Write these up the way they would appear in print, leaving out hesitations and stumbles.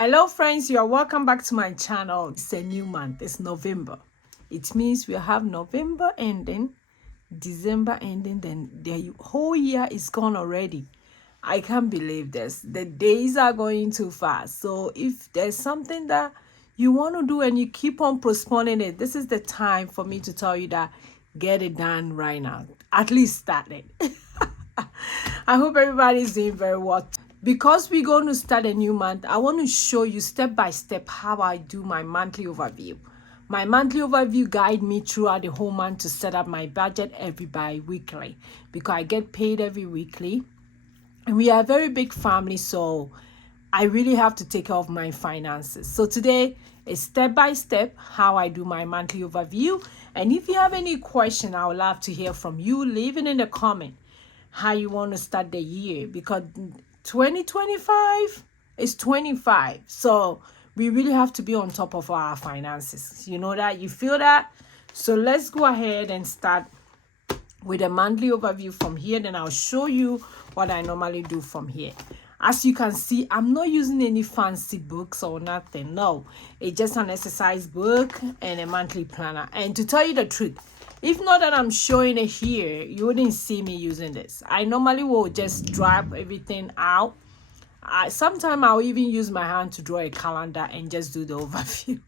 Hello friends, you are welcome back to my channel. It's a new month. It's November. It means we have November ending, December ending, then the whole year is gone already. I can't believe this. The days are going too fast. So if there's something that you want to do and you keep on postponing it, this is the time for me to tell you that get it done right now. At least start it. I hope everybody's doing very well. Because we're going to start a new month, I want to show you step by step how I do my monthly overview. My monthly overview guide me throughout the whole month to set up my budget every bi-weekly because I get paid every weekly. And we are a very big family, so I really have to take care of my finances. So today is step by step how I do my monthly overview. And if you have any question, I would love to hear from you. Leave it in the comment how you want to start the year, because 2025 is 25. So we really have to be on top of our finances. You know that? You feel that? So let's go ahead and start with a monthly overview from here. Then I'll show you what I normally do from here. As you can see, I'm not using any fancy books or nothing. No, it's just an exercise book and a monthly planner. And to tell you the truth, if not that I'm showing it here, you wouldn't see me using this. I normally will just drop everything out. Sometimes I'll even use my hand to draw a calendar and just do the overview.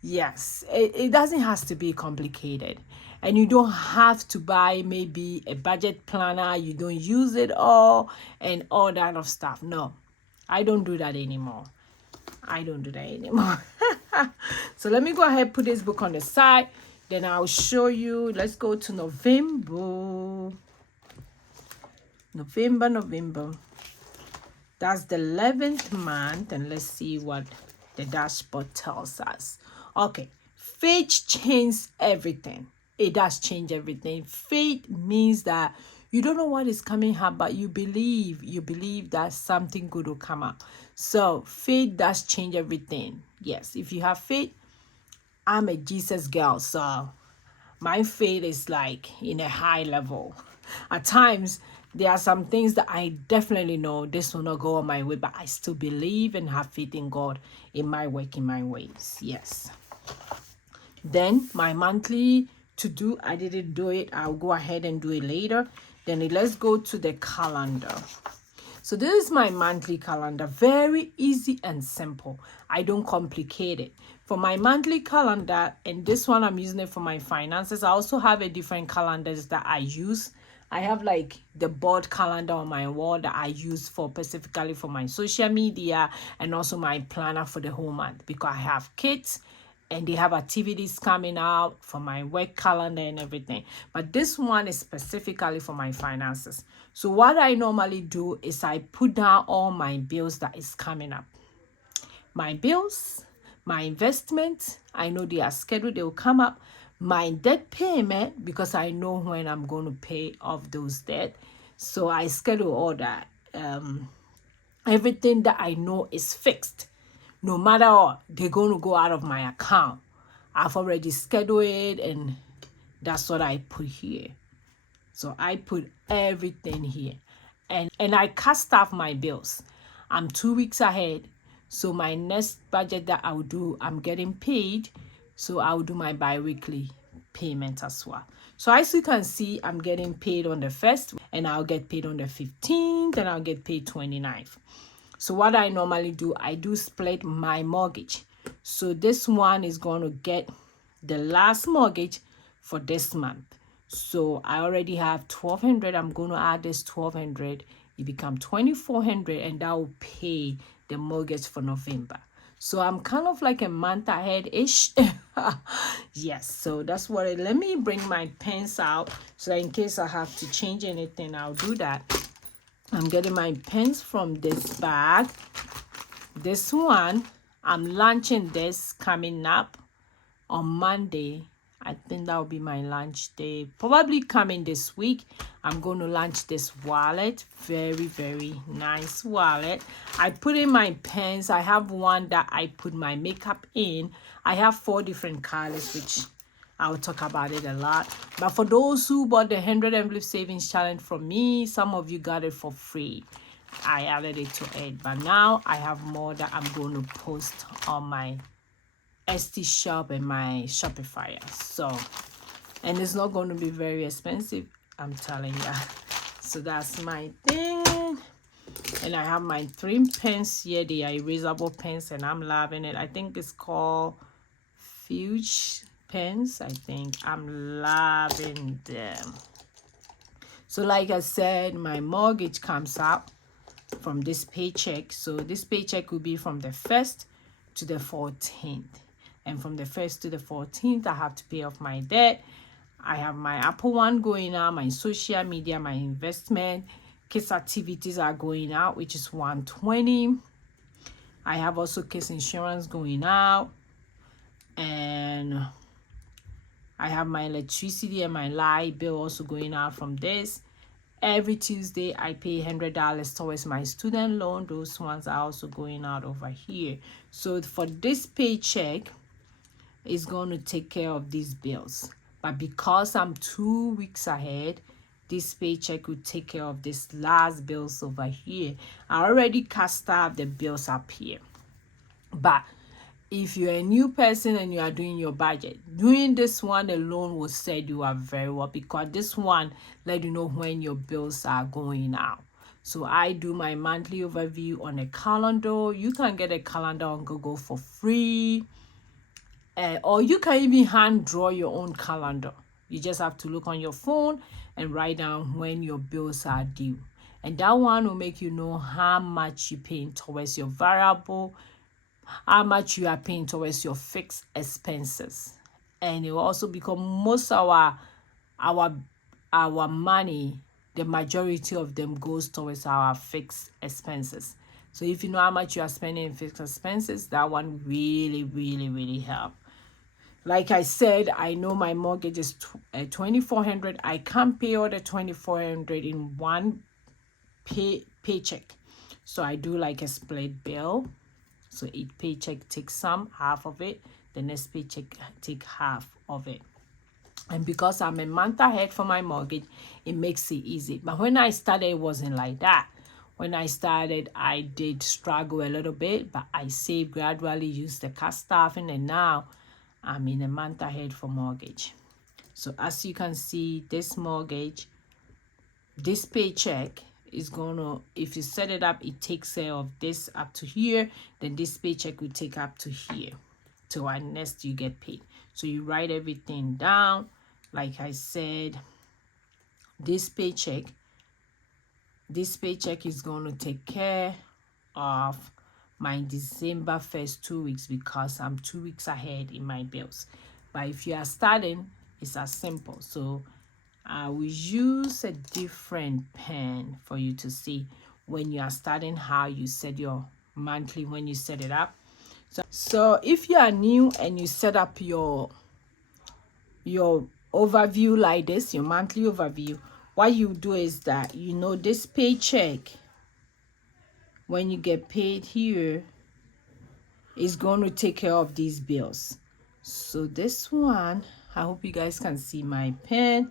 Yes, it doesn't have to be complicated. And you don't have to buy maybe a budget planner. You don't use it all and all that of stuff. No, I don't do that anymore. So let me go ahead and put this book on the side. Then I'll show you. Let's go to November. November. That's the 11th month. And let's see what the dashboard tells us. Okay. Faith changes everything. It does change everything. Faith means that you don't know what is coming up, but you believe that something good will come up. So faith does change everything. Yes, if you have faith, I'm a Jesus girl, so my faith is like in a high level. At times, there are some things that I definitely know this will not go on my way, but I still believe and have faith in God, in my work, in my ways. Yes. Then my monthly to do, I didn't do it. I'll go ahead and do it later. Then let's go to the calendar. So this is my monthly calendar. Very easy and simple. I don't complicate it. For my monthly calendar, and this one I'm using it for my finances. I also have a different calendars that I use. I have like the board calendar on my wall that I use for specifically for my social media and also my planner for the whole month because I have kids and they have activities coming out for my work calendar and everything. But this one is specifically for my finances. So what I normally do is I put down all my bills that is coming up. My bills, my investments, I know they are scheduled, they will come up. My debt payment, because I know when I'm going to pay off those debt. So I schedule all that. Everything that I know is fixed. No matter what, they're going to go out of my account. I've already scheduled it, and that's what I put here. So I put everything here. And I cast off my bills. I'm 2 weeks ahead. So my next budget that I'll do, I'm getting paid. So I'll do my bi-weekly payment as well. So as you can see, I'm getting paid on the 1st, and I'll get paid on the 15th, and I'll get paid 29th. So what I normally do, I do split my mortgage. So this one is going to get the last mortgage for this month. So I already have $1,200. I'm going to add this $1,200. It becomes $2,400, and that will pay the mortgage for November. So I'm kind of like a month ahead-ish. Yes, so that's what let me bring my pens out so that in case I have to change anything, I'll do that. I'm getting my pens from this bag. This one, I'm launching this coming up on Monday. I think that will be my launch day. Probably coming this week. I'm going to launch this wallet. Very, very nice wallet. I put in my pens. I have one that I put my makeup in. I have 4 different colors, which I'll talk about it a lot. But for those who bought the 100 Envelope Savings Challenge from me, some of you got it for free. I added it to it. But now I have more that I'm going to post on my Etsy shop and my Shopify. So, and it's not going to be very expensive, I'm telling you. So that's my thing. And I have my 3 pens here. They are erasable pens and I'm loving it. I think it's called Fuge pens. I think I'm loving them. So like I said, my mortgage comes out from this paycheck. So this paycheck will be from the 1st to the 14th. And from the 1st to the 14th, I have to pay off my debt. I have my Apple One going out, my social media, my investment, kids activities are going out, which is $120. I have also kids insurance going out, and I have my electricity and my light bill also going out from this. Every Tuesday, I pay $100 towards my student loan. Those ones are also going out over here. So for this paycheck, it's going to take care of these bills. But because I'm 2 weeks ahead, this paycheck will take care of this last bills over here. I already cast out the bills up here. But if you're a new person and you are doing your budget, doing this one alone will set you up very well, because this one let you know when your bills are going out. So I do my monthly overview on a calendar. You can get a calendar on Google for free. Or you can even hand draw your own calendar. You just have to look on your phone and write down when your bills are due. And that one will make you know how much you're paying towards your variable, how much you are paying towards your fixed expenses. And it will also become most of our money, the majority of them goes towards our fixed expenses. So if you know how much you are spending in fixed expenses, that one really help. Like I said, I know my mortgage is $2,400. I can't pay all the $2,400 in one paycheck. So I do like a split bill. So each paycheck takes half of it. The next paycheck take half of it. And because I'm a month ahead for my mortgage, it makes it easy. But when I started, it wasn't like that. When I started, I did struggle a little bit, but I saved gradually, used the cash staffing, and now I'm in a month ahead for mortgage. So as you can see, this mortgage, this paycheck is gonna, if you set it up, it takes care of this up to here. Then this paycheck will take up to here till next you get paid. So you write everything down. Like I said, this paycheck is gonna take care of my December 1st 2 weeks, because I'm 2 weeks ahead in my bills. But if you are starting, it's as simple. So I will use a different pen for you to see when you are starting how you set your monthly when you set it up. So if you are new and you set up your overview like this, your monthly overview, what you do is that, you know, this paycheck, when you get paid here, is going to take care of these bills. So this one, I hope you guys can see my pen.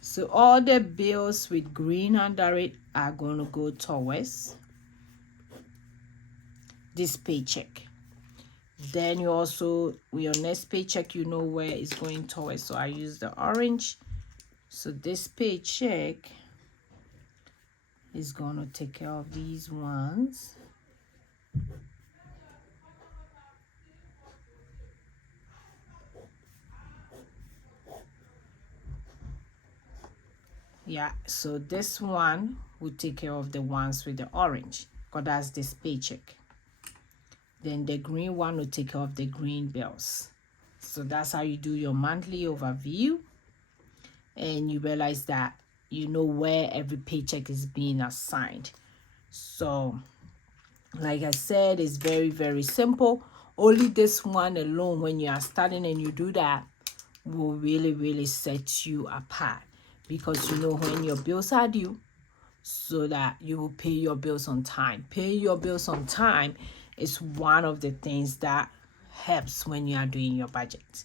So all the bills with green under it are going to go towards this paycheck. Then you also, with your next paycheck, you know where it's going towards. So I use the orange. So this paycheck is going to take care of these ones. Yeah, so this one will take care of the ones with the orange, because that's this paycheck. Then the green one will take care of the green bills. So that's how you do your monthly overview. And you realize that you know where every paycheck is being assigned. So like I said, it's very simple. Only this one alone, when you are starting and you do that, will really set you apart, because you know when your bills are due, so that you will pay your bills on time. Paying your bills on time is one of the things that helps when you are doing your budget.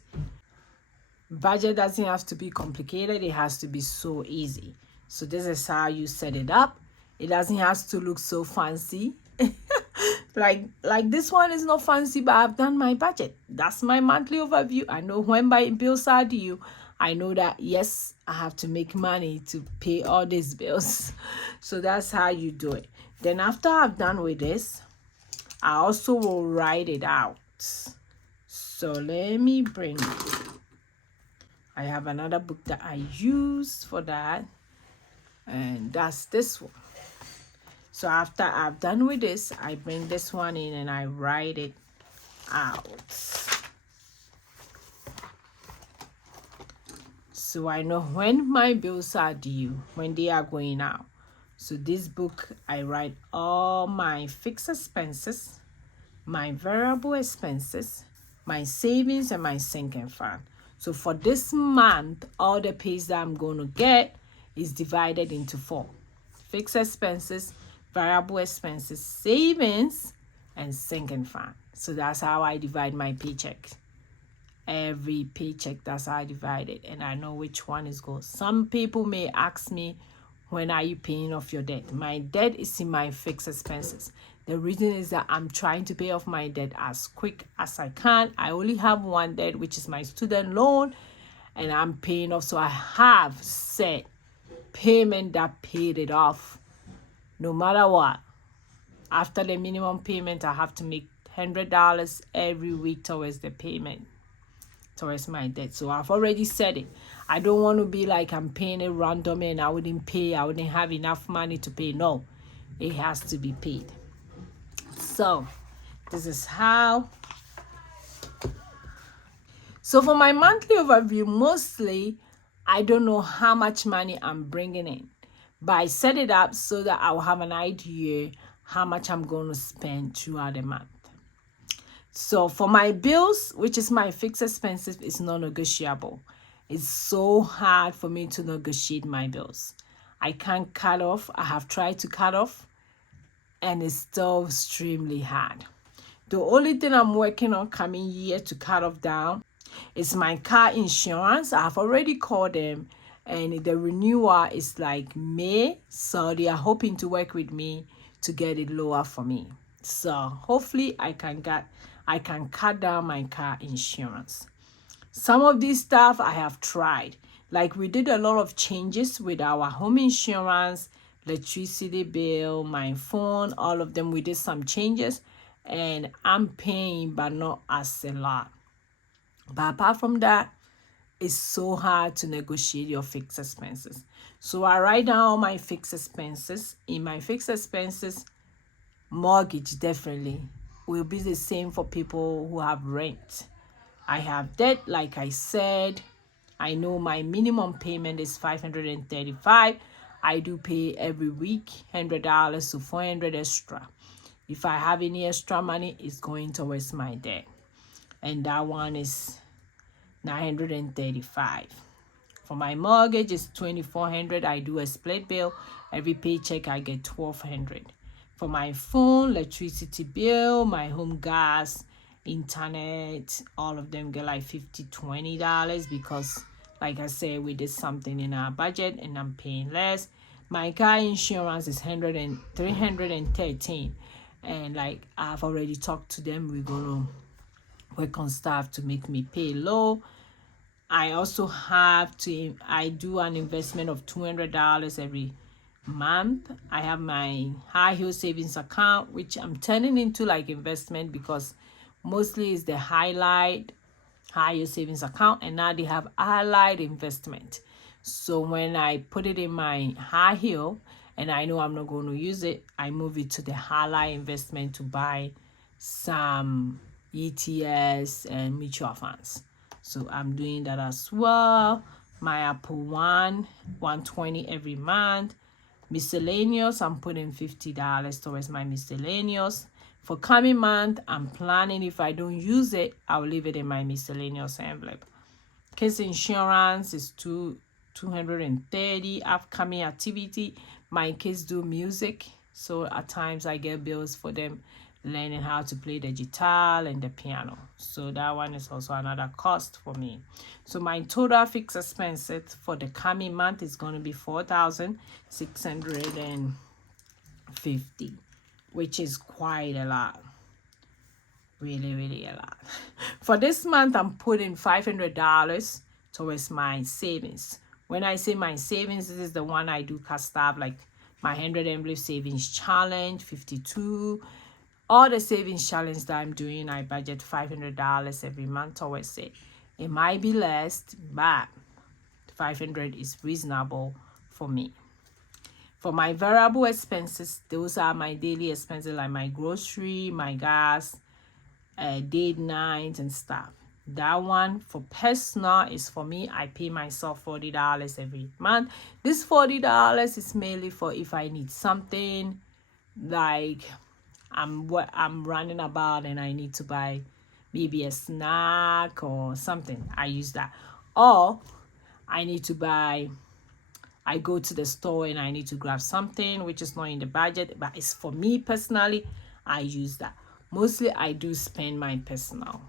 Budget doesn't have to be complicated, it has to be so easy. So this is how you set it up. It doesn't have to look so fancy. like this one is not fancy, but I've done my budget. That's my monthly overview. I know when my bills are due. I know that yes, I have to make money to pay all these bills. So that's how you do it. Then after I've done with this, I also will write it out. So let me bring, I have another book that I use for that, and that's this one. So after I've done with this, I bring this one in and I write it out. So I know when my bills are due, when they are going out. So this book, I write all my fixed expenses, my variable expenses, my savings, and my sinking fund. So for this month, all the pays that I'm going to get is divided into 4. Fixed expenses, variable expenses, savings, and sinking fund. So that's how I divide my paycheck. Every paycheck, that's how I divide it. And I know which one is good. Some people may ask me, when are you paying off your debt? My debt is in my fixed expenses. The reason is that I'm trying to pay off my debt as quick as I can. I only have one debt, which is my student loan, and I'm paying off. So I have set payment that paid it off. No matter what, after the minimum payment, I have to make $100 every week towards the payment, towards my debt. So I've already said it. I don't want to be like I'm paying it randomly and I wouldn't have enough money to pay. No, it has to be paid. So this is how. So for my monthly overview, mostly I don't know how much money I'm bringing in, but I set it up so that I'll have an idea how much I'm going to spend throughout the month. So for my bills, which is my fixed expenses, it's non-negotiable. It's so hard for me to negotiate my bills. I can't cut off. I have tried to cut off, and it's still extremely hard. The only thing I'm working on coming year to cut off down is my car insurance. I've already called them, and the renewal is like May, so they are hoping to work with me to get it lower for me. So hopefully I can cut down my car insurance. Some of these stuff I have tried. Like we did a lot of changes with our home insurance, electricity bill, my phone, all of them. We did some changes, and I'm paying, but not as a lot. But apart from that, it's so hard to negotiate your fixed expenses. So I write down all my fixed expenses. In my fixed expenses, mortgage definitely will be the same for people who have rent. I have debt, like I said. I know my minimum payment is $535. I do pay every week $100 to $400 extra. If I have any extra money, it's going towards my debt, and that one is $935. For my mortgage, it's $2,400. I do a split bill. Every paycheck I get $1,200. For my phone, electricity bill, my home gas, internet, all of them get like $20 because, like I said, we did something in our budget and I'm paying less. My car insurance is $313, and like I've already talked to them, we're gonna work on stuff to make me pay low. I also I do an investment of $200 every month. I have my high heel savings account, which I'm turning into like investment because mostly it's the high heel savings account, and now they have allied investment. So when I put it in my high heel and I know I'm not going to use it, I move it to the highlight investment to buy some ETFs and mutual funds. So I'm doing that as well. My Apple One, $120 every month. Miscellaneous, I'm putting $50 towards my miscellaneous. For coming month, I'm planning, if I don't use it, I'll leave it in my miscellaneous envelope. Kids insurance is $230. Upcoming activity, my kids do music, so at times I get bills for them learning how to play the guitar and the piano. So that one is also another cost for me. So my total fixed expenses for the coming month is going to be 4,650, which is quite a lot. Really a lot. For this month, I'm putting $500 towards my savings. When I say my savings, this is the one I do custom, like my 100 envelope savings challenge, 52. All the savings challenge that I'm doing, I budget $500 every month towards it. It might be less, but 500 is reasonable for me. For my variable expenses, those are my daily expenses, like my grocery, my gas, date nights and stuff. That one for personal is for me. I pay myself $40 every month. This $40 is mainly for if I need something, like I'm running about and I need to buy maybe a snack or something. I use that. Or I need to buy, I go to the store and I need to grab something which is not in the budget, but it's for me personally. I use that. Mostly I do spend my personal.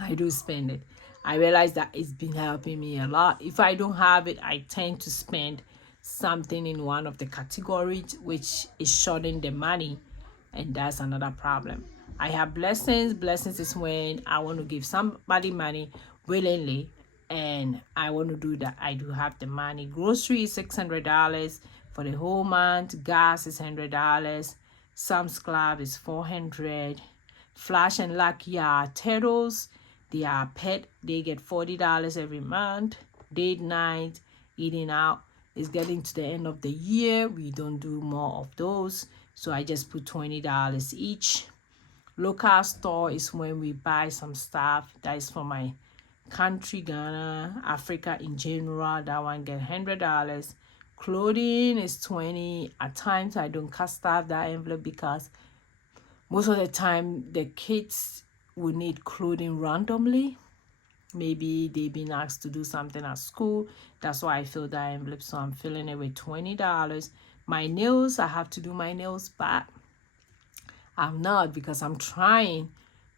I do spend it. I realize that it's been helping me a lot. If I don't have it, I tend to spend something in one of the categories, which is shorting the money, and that's another problem. I have blessings. Blessings is when I want to give somebody money willingly, and I want to do that. I do have the money. Grocery is $600 for the whole month. Gas is $100. Sam's Club is $400. Flash and Lucky are turtles. They are pet. They get $40 every month. Date night, eating out. It's getting to the end of the year. We don't do more of those, so I just put $20 each. Local store is when we buy some stuff that is for my country, Ghana, Africa in general. That one get $100. Clothing is $20. At times I don't cast out that envelope because most of the time the kids will need clothing randomly. Maybe they've been asked to do something at school. That's why I fill that envelope. So I'm filling it with $20. My nails, I have to do my nails, but I'm not, because I'm trying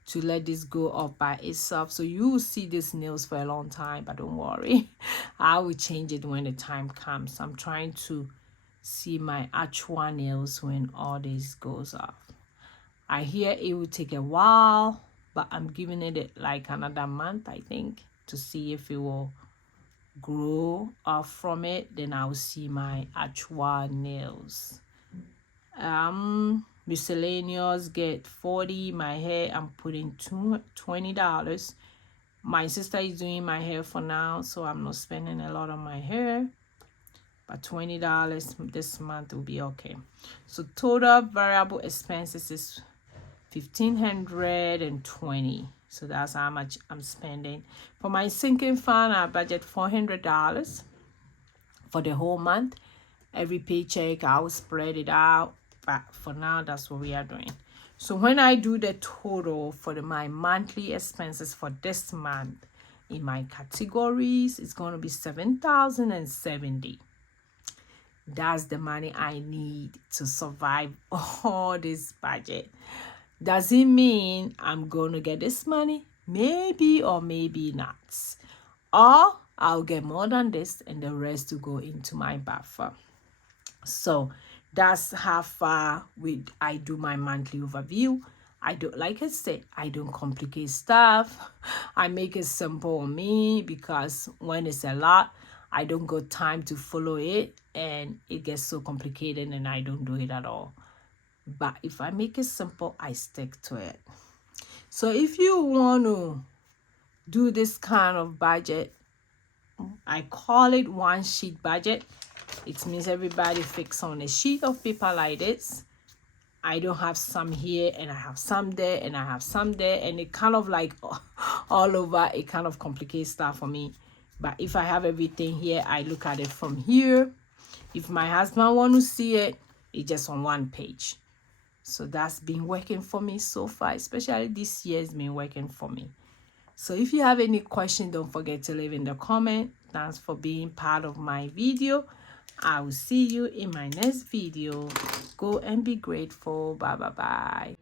to let this go up by itself. So you will see these nails for a long time, but don't worry. I will change it when the time comes. I'm trying to see my actual nails when all this goes off. I hear it will take a while, but I'm giving it like another month, I think, to see if it will grow off from it. Then I'll see my actual nails. Miscellaneous get $40. My hair, I'm putting $20. My sister is doing my hair for now, so I'm not spending a lot on my hair, but $20 this month will be okay. So total variable expenses is $1,520. So that's how much I'm spending. For my sinking fund, I budget $400 for the whole month. Every paycheck, I'll spread it out, but for now, that's what we are doing. So when I do the total for my monthly expenses for this month in my categories, it's going to be $7,070. That's the money I need to survive all this budget. Does it mean I'm going to get this money? Maybe or maybe not. Or I'll get more than this and the rest to go into my buffer. So that's how far I do my monthly overview. I don't, like I said, I don't complicate stuff. I make it simple on me, because when it's a lot, I don't got time to follow it and it gets so complicated and I don't do it at all. But if I make it simple, I stick to it. So if you want to do this kind of budget, I call it one sheet budget. It means everybody fix on a sheet of paper like this. I don't have some here and I have some there and I have some there, and it kind of like all over. It kind of complicates stuff for me. But if I have everything here, I look at it from here. If my husband want to see it, it's just on one page. So that's been working for me so far, especially this year has been working for me. So if you have any question, don't forget to leave in the comment. Thanks for being part of my video. I will see you in my next video. Go and be grateful. Bye bye bye.